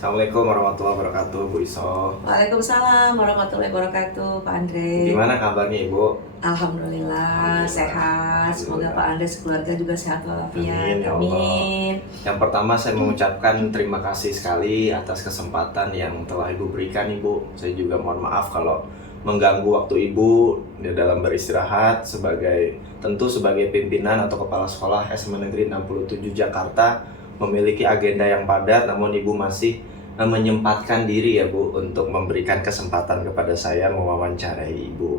Assalamualaikum warahmatullahi wabarakatuh, Bu Iso. Waalaikumsalam warahmatullahi wabarakatuh, Pak Andre. Gimana kabarnya, Ibu? Alhamdulillah sehat. Semoga Alhamdulillah. Pak Andre sekeluarga juga sehat walafiat. Amin, ya Allah. Amin. Yang pertama saya mengucapkan terima kasih sekali atas kesempatan yang telah Ibu berikan, Ibu. Saya juga mohon maaf kalau mengganggu waktu Ibu di dalam beristirahat tentu sebagai pimpinan atau kepala sekolah SMA Negeri 67 Jakarta memiliki agenda yang padat, namun Ibu masih menyempatkan diri ya Bu untuk memberikan kesempatan kepada saya mewawancarai Ibu.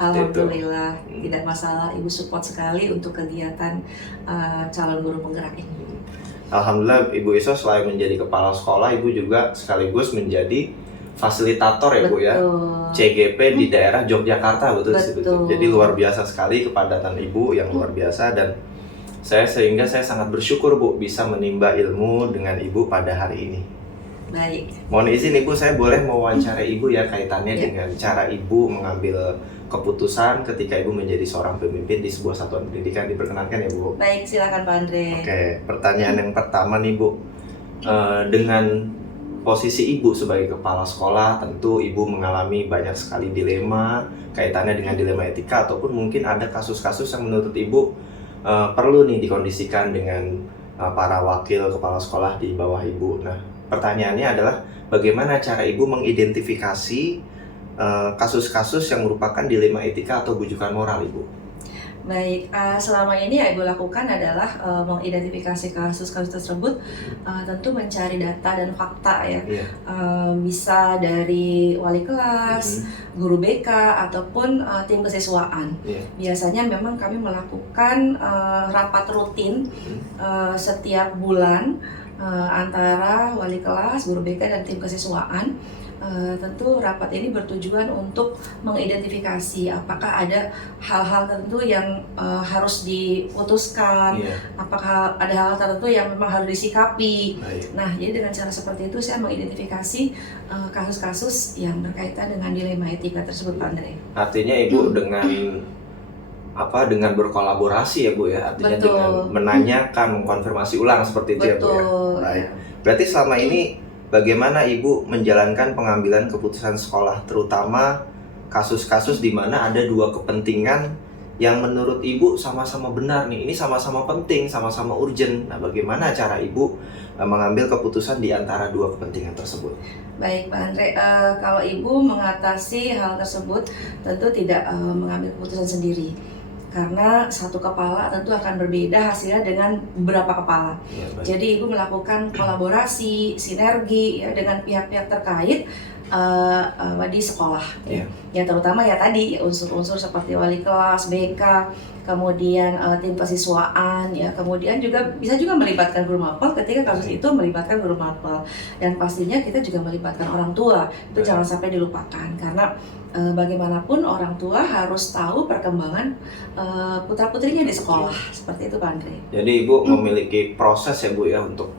Alhamdulillah, tidak masalah. Ibu support sekali untuk kegiatan calon guru penggerak ini. Alhamdulillah Ibu Iso selain menjadi kepala sekolah, Ibu juga sekaligus menjadi fasilitator ya Bu ya, CGP di daerah Yogyakarta, betul. Jadi luar biasa sekali kepadatan Ibu yang luar biasa, dan sehingga saya sangat bersyukur Bu bisa menimba ilmu dengan Ibu pada hari ini. Baik. Mohon izin Ibu, saya boleh mewawancarai Ibu ya kaitannya dengan cara Ibu mengambil keputusan ketika Ibu menjadi seorang pemimpin di sebuah satuan pendidikan. Diperkenankan ya Bu. Baik, silakan Pak Andre. Oke, pertanyaan yang pertama nih Bu, dengan posisi Ibu sebagai kepala sekolah, tentu Ibu mengalami banyak sekali dilema kaitannya dengan dilema etika, ataupun mungkin ada kasus-kasus yang menurut Ibu perlu nih dikondisikan dengan para wakil kepala sekolah di bawah Ibu. Nah, pertanyaannya adalah bagaimana cara Ibu mengidentifikasi kasus-kasus yang merupakan dilema etika atau bujukan moral Ibu? Baik, selama ini yang Ibu lakukan adalah mengidentifikasi kasus-kasus tersebut, tentu mencari data dan fakta ya. Bisa dari wali kelas, guru BK, ataupun tim kesiswaan. Biasanya memang kami melakukan rapat rutin setiap bulan antara wali kelas, guru BK, dan tim kesiswaan. Tentu rapat ini bertujuan untuk mengidentifikasi apakah ada hal-hal tertentu yang harus diputuskan, apakah ada hal tertentu yang memang harus disikapi. Nah, jadi dengan cara seperti itu saya mengidentifikasi kasus-kasus yang berkaitan dengan dilema etika tersebut, Pak Andre. Artinya Ibu dengan berkolaborasi ya Bu ya, artinya dengan menanyakan, mengkonfirmasi ulang seperti itu ya Bu ya. Baik. Berarti selama ini bagaimana Ibu menjalankan pengambilan keputusan sekolah, terutama kasus-kasus di mana ada dua kepentingan yang menurut Ibu sama-sama benar nih, ini sama-sama penting, sama-sama urgent. Nah, bagaimana cara Ibu mengambil keputusan di antara dua kepentingan tersebut? Baik, Pak Andre, kalau Ibu mengatasi hal tersebut tentu tidak mengambil keputusan sendiri. Karena satu kepala tentu akan berbeda hasilnya dengan beberapa kepala. Jadi Ibu melakukan kolaborasi, sinergi ya, dengan pihak-pihak terkait di sekolah. Ya terutama ya tadi unsur-unsur seperti wali kelas, BK, kemudian tim kesiswaan ya, kemudian juga bisa juga melibatkan guru mapel ketika kasus itu melibatkan guru mapel, dan pastinya kita juga melibatkan orang tua. Itu jangan sampai dilupakan, karena bagaimanapun orang tua harus tahu perkembangan putra-putrinya di sekolah. Seperti itu, Pak Andre. Jadi Ibu memiliki proses ya Bu ya untuk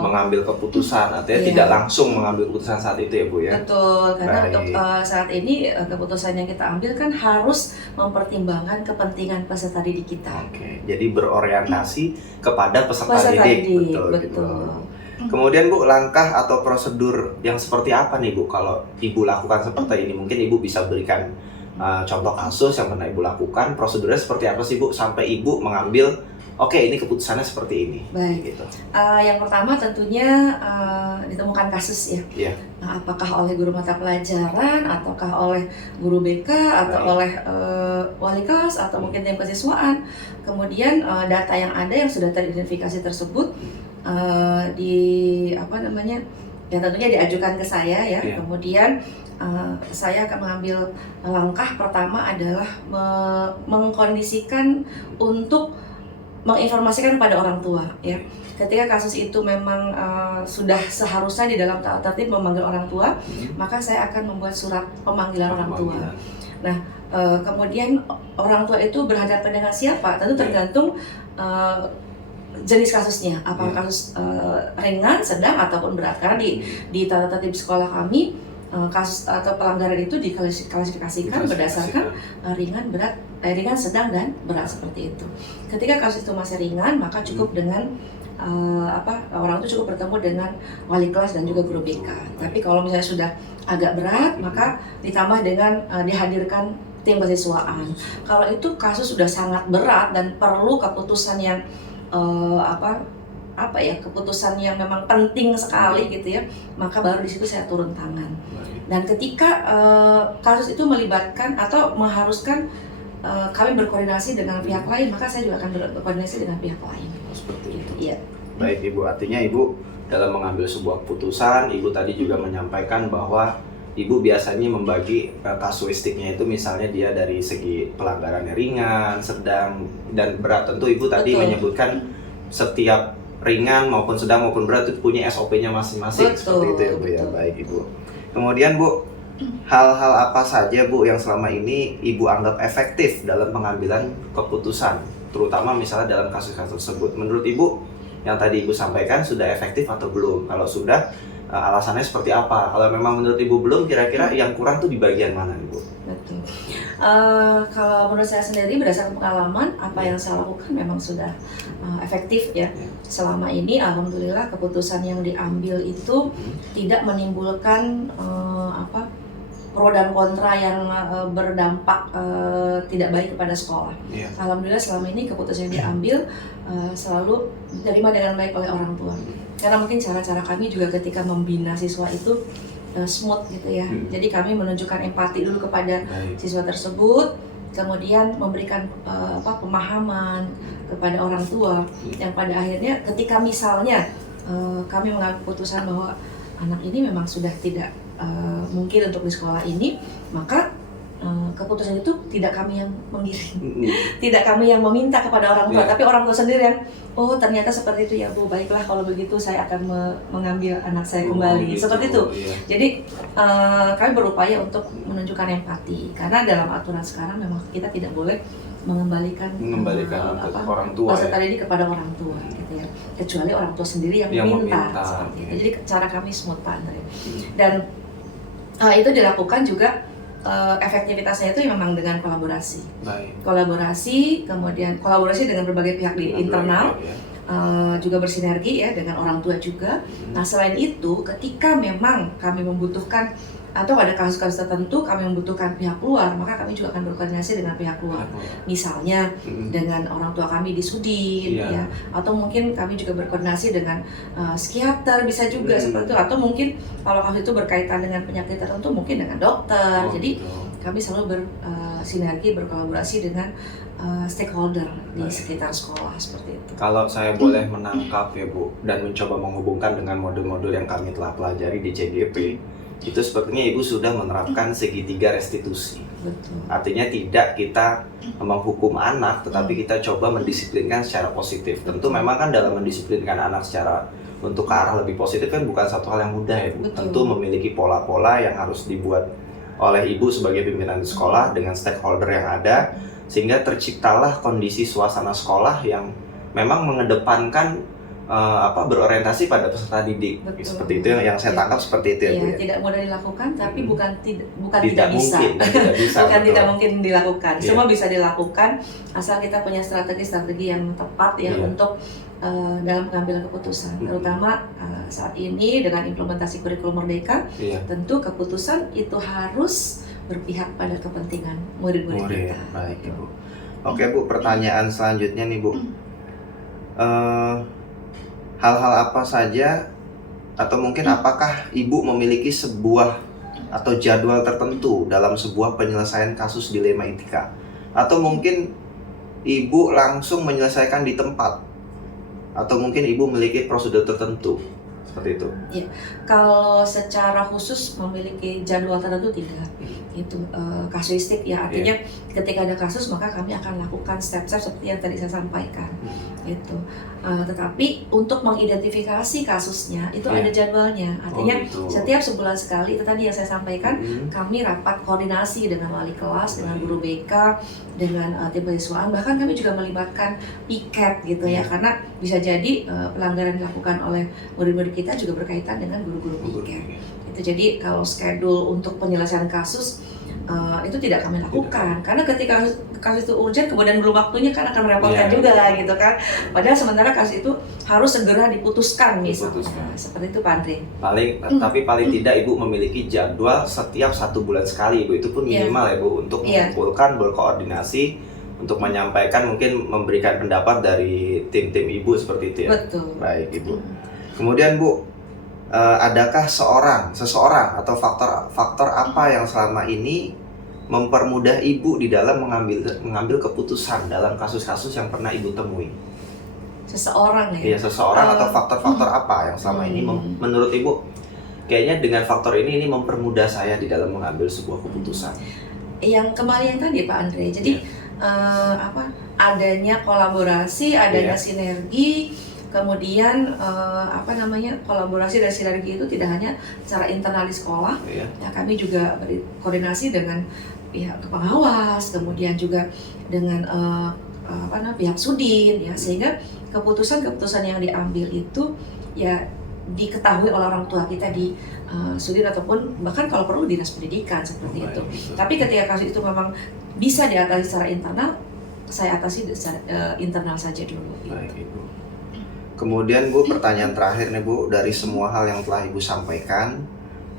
mengambil keputusan, artinya tidak langsung mengambil keputusan saat itu ya Bu ya. Betul, karena untuk saat ini keputusan yang kita ambil kan harus mempertimbangkan kepentingan peserta didik kita. Jadi berorientasi kepada peserta didik. Betul. Kemudian Bu, langkah atau prosedur yang seperti apa nih Bu kalau Ibu lakukan seperti ini? Mungkin Ibu bisa berikan contoh kasus yang pernah Ibu lakukan, prosedurnya seperti apa sih Bu sampai Ibu mengambil ini keputusannya seperti ini. Baik. Gitu. Yang pertama tentunya ditemukan kasus ya. Apakah oleh guru mata pelajaran, ataukah oleh guru BK, atau oleh wali kelas, atau mungkin tim kesiswaan. Kemudian data yang ada yang sudah teridentifikasi tersebut yang tentunya diajukan ke saya ya. Kemudian saya akan mengambil langkah pertama adalah mengkondisikan untuk menginformasikan kepada orang tua ya. Ketika kasus itu memang sudah seharusnya di dalam tata tertib memanggil orang tua, maka saya akan membuat surat pemanggilan orang tua. Nah, kemudian orang tua itu berhadapan dengan siapa? Tentu tergantung jenis kasusnya, apakah kasus ringan, sedang, ataupun berat. Karena di tata tertib sekolah kami kasus atau pelanggaran itu diklasifikasikan berdasarkan ringan, berat, ringan, sedang, dan berat, seperti itu. Ketika kasus itu masih ringan, maka cukup dengan orang itu cukup bertemu dengan wali kelas dan juga guru BK. Tapi kalau misalnya sudah agak berat, maka ditambah dengan dihadirkan tim kesiswaan. Kalau itu kasus sudah sangat berat dan perlu keputusan yang keputusan yang memang penting sekali gitu ya, maka baru di situ saya turun tangan. Dan ketika kasus itu melibatkan atau mengharuskan kami berkoordinasi dengan pihak lain, maka saya juga akan berkoordinasi dengan pihak lain. Seperti itu. Iya. Baik Ibu, artinya Ibu dalam mengambil sebuah keputusan, Ibu tadi juga menyampaikan bahwa Ibu biasanya membagi kasuistiknya itu, misalnya dia dari segi pelanggarannya ringan, sedang, dan berat. Tentu Ibu tadi menyebutkan setiap ringan maupun sedang maupun berat itu punya SOP-nya masing-masing. Seperti itu ya Bu ya. Baik Ibu. Kemudian Bu, hal-hal apa saja Bu yang selama ini Ibu anggap efektif dalam pengambilan keputusan, terutama misalnya dalam kasus-kasus tersebut? Menurut Ibu yang tadi Ibu sampaikan sudah efektif atau belum? Kalau sudah, alasannya seperti apa? Kalau memang menurut Ibu belum, kira-kira yang kurang tuh di bagian mana Ibu? Betul. Kalau menurut saya sendiri berdasarkan pengalaman, apa yang saya lakukan memang sudah efektif ya. Selama ini alhamdulillah keputusan yang diambil itu tidak menimbulkan pro dan kontra yang berdampak tidak baik kepada sekolah. Alhamdulillah selama ini keputusan yang diambil selalu diterima dengan baik oleh orang tua. Karena mungkin cara-cara kami juga ketika membina siswa itu smooth gitu ya. Jadi kami menunjukkan empati dulu kepada siswa tersebut, kemudian memberikan pemahaman kepada orang tua, yang pada akhirnya ketika misalnya kami mengambil keputusan bahwa anak ini memang sudah tidak mungkin untuk di sekolah ini, maka keputusan itu tidak kami yang mengirim, tidak kami yang meminta kepada orang tua, tapi orang tua sendiri yang ternyata seperti itu ya Bu, baiklah kalau begitu saya akan mengambil anak saya kembali, seperti itu. Jadi kami berupaya untuk menunjukkan empati, karena dalam aturan sekarang memang kita tidak boleh mengembalikan orang tua peserta didik kepada orang tua gitu ya, kecuali orang tua sendiri yang meminta. Seperti itu. Jadi cara kami smooth Pak Andre. Dan itu dilakukan juga efektivitasnya itu memang dengan kolaborasi. Kolaborasi, kemudian kolaborasi dengan berbagai pihak di internal, juga bersinergi ya dengan orang tua juga. Nah selain itu, ketika memang kami membutuhkan atau ada kasus-kasus tertentu kami membutuhkan pihak luar, maka kami juga akan berkoordinasi dengan pihak luar. Misalnya dengan orang tua kami di Sudin, ya, atau mungkin kami juga berkoordinasi dengan psikiater, bisa juga seperti itu. Atau mungkin kalau kasus itu berkaitan dengan penyakit tertentu, mungkin dengan dokter. Jadi kami selalu bersinergi, berkolaborasi dengan stakeholder di sekitar sekolah seperti itu. Kalau saya boleh menangkap ya Bu, dan mencoba menghubungkan dengan modul-modul yang kami telah pelajari di CGP, itu sepertinya Ibu sudah menerapkan segitiga restitusi. Betul. Artinya tidak kita menghukum anak, tetapi kita coba mendisiplinkan secara positif. Tentu memang kan dalam mendisiplinkan anak secara untuk ke arah lebih positif kan bukan satu hal yang mudah ya Bu. Tentu memiliki pola-pola yang harus dibuat oleh Ibu sebagai pimpinan di sekolah dengan stakeholder yang ada, sehingga terciptalah kondisi suasana sekolah yang memang mengedepankan berorientasi pada peserta didik. Seperti itu yang saya tangkap, seperti itu ya Bu ya. Tidak mudah dilakukan, tapi bukan tidak bisa. Bukan tidak mungkin dilakukan. Semua bisa dilakukan asal kita punya strategi yang tepat ya untuk dalam pengambilan keputusan. Terutama saat ini dengan implementasi kurikulum Merdeka, tentu keputusan itu harus berpihak pada kepentingan murid-murid kita. Baik Bu. Oke Bu, pertanyaan selanjutnya nih Bu. Hal-hal apa saja atau mungkin apakah Ibu memiliki sebuah atau jadwal tertentu dalam sebuah penyelesaian kasus dilema etika, atau mungkin Ibu langsung menyelesaikan di tempat, atau mungkin Ibu memiliki prosedur tertentu seperti itu? Ya, kalau secara khusus memiliki jadwal tertentu tidak. Itu kasuistik ya, artinya ketika ada kasus maka kami akan lakukan step-step seperti yang tadi saya sampaikan. Itu. Tetapi untuk mengidentifikasi kasusnya itu ada jadwalnya. Artinya setiap sebulan sekali, itu tadi yang saya sampaikan, kami rapat koordinasi dengan wali kelas, dengan guru BK, dengan tim kesiswaan, bahkan kami juga melibatkan piket gitu ya, karena bisa jadi pelanggaran dilakukan oleh murid-murid kita juga berkaitan dengan guru-guru piket. Itu jadi kalau schedule untuk penyelesaian kasus itu tidak kami lakukan. Karena ketika kasus itu urgent kemudian belum waktunya kan akan merepotkan juga gitu kan. Padahal sementara kasus itu harus segera diputuskan misalnya. Seperti itu Pak Andre. Tapi paling tidak Ibu memiliki jadwal setiap 1 bulan sekali Ibu, itu pun minimal ya Bu, untuk mengumpulkan, berkoordinasi untuk menyampaikan, mungkin memberikan pendapat dari tim-tim Ibu seperti itu ya. Betul. Baik Ibu. Kemudian Bu, adakah seseorang atau faktor apa yang selama ini mempermudah Ibu di dalam mengambil keputusan dalam kasus-kasus yang pernah Ibu temui? Seseorang ya? Iya, seseorang atau faktor-faktor apa yang selama ini menurut Ibu kayaknya dengan faktor ini mempermudah saya di dalam mengambil sebuah keputusan? Yang kembali yang tadi Pak Andre, jadi adanya kolaborasi, adanya sinergi. Kemudian kolaborasi dan sinergi itu tidak hanya secara internal di sekolah, ya kami juga berkoordinasi dengan pihak pengawas, kemudian juga dengan pihak Sudin, ya, sehingga keputusan-keputusan yang diambil itu ya diketahui oleh orang tua kita di Sudin ataupun bahkan kalau perlu dinas pendidikan seperti itu. Tapi ketika kasus itu memang bisa diatasi secara internal, saya atasi secara internal saja dulu. Baik Ibu. Kemudian Bu, pertanyaan terakhir nih Bu, dari semua hal yang telah Ibu sampaikan,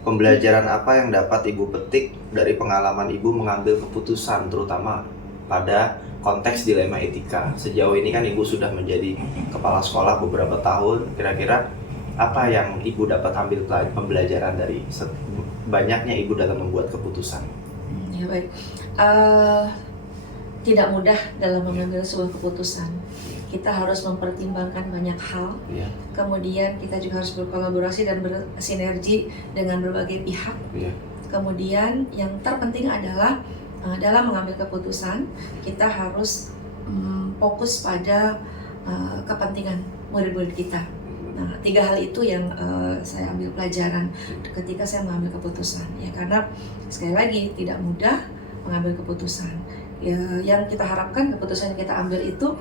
pembelajaran apa yang dapat Ibu petik dari pengalaman Ibu mengambil keputusan, terutama pada konteks dilema etika? Sejauh ini kan Ibu sudah menjadi kepala sekolah beberapa tahun, kira-kira apa yang Ibu dapat ambil pembelajaran dari banyaknya Ibu dalam membuat keputusan? Ya baik, tidak mudah dalam mengambil sebuah keputusan. Kita harus mempertimbangkan banyak hal, kemudian kita juga harus berkolaborasi dan bersinergi dengan berbagai pihak. Kemudian yang terpenting adalah dalam mengambil keputusan kita harus fokus pada kepentingan murid-murid kita. Nah, 3 hal itu yang saya ambil pelajaran ketika saya mengambil keputusan, ya, karena sekali lagi tidak mudah mengambil keputusan. Ya, yang kita harapkan keputusan yang kita ambil itu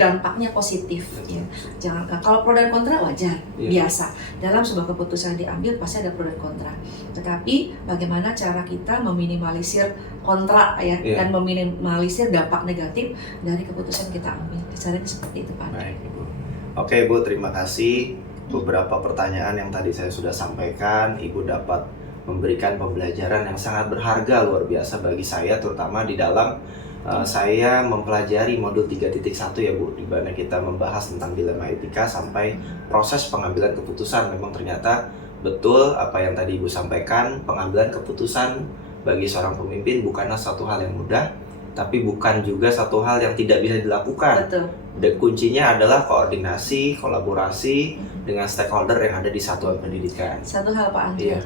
dampaknya positif, ya. Jangan kalau pro dan kontra wajar, biasa. Dalam sebuah keputusan diambil pasti ada pro dan kontra. Tetapi bagaimana cara kita meminimalisir kontra, ya, dan meminimalisir dampak negatif dari keputusan kita ambil. Caranya seperti itu Pak. Baik Ibu. Oke Bu, terima kasih. Beberapa pertanyaan yang tadi saya sudah sampaikan, Ibu dapat memberikan pembelajaran yang sangat berharga luar biasa bagi saya, terutama di dalam saya mempelajari modul 3.1 ya Bu, di mana kita membahas tentang dilema etika sampai proses pengambilan keputusan. Memang ternyata betul apa yang tadi Ibu sampaikan, pengambilan keputusan bagi seorang pemimpin bukanlah satu hal yang mudah, tapi bukan juga satu hal yang tidak bisa dilakukan. Betul. Dan kuncinya adalah koordinasi, kolaborasi dengan stakeholder yang ada di satuan pendidikan. Satu hal Pak Andre,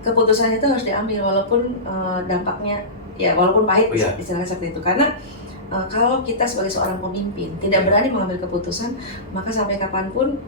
keputusan itu harus diambil walaupun dampaknya walaupun pahit, istilahnya seperti itu. Karena kalau kita sebagai seorang pemimpin tidak berani mengambil keputusan, maka sampai kapanpun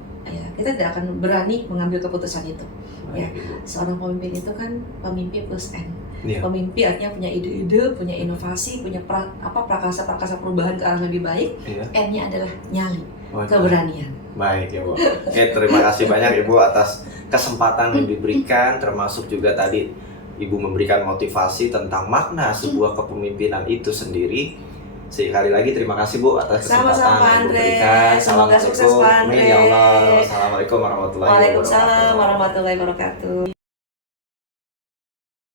kita tidak akan berani mengambil keputusan itu. Ya, seorang pemimpin itu kan pemimpin plus N. Pemimpin artinya punya ide-ide, punya inovasi, punya prakarsa perubahan ke arah lebih baik. N-nya adalah nyali, keberanian. Baik ya Bu. Oke, terima kasih banyak Ibu atas kesempatan yang diberikan, termasuk juga tadi Ibu memberikan motivasi tentang makna sebuah kepemimpinan itu sendiri. Sekali lagi terima kasih Bu atas kesempatan yang Ibu berikan. Semoga sukses Pak Andre. Amin ya Allah. Assalamualaikum warahmatullahi wabarakatuh. Waalaikumsalam warahmatullahi wabarakatuh.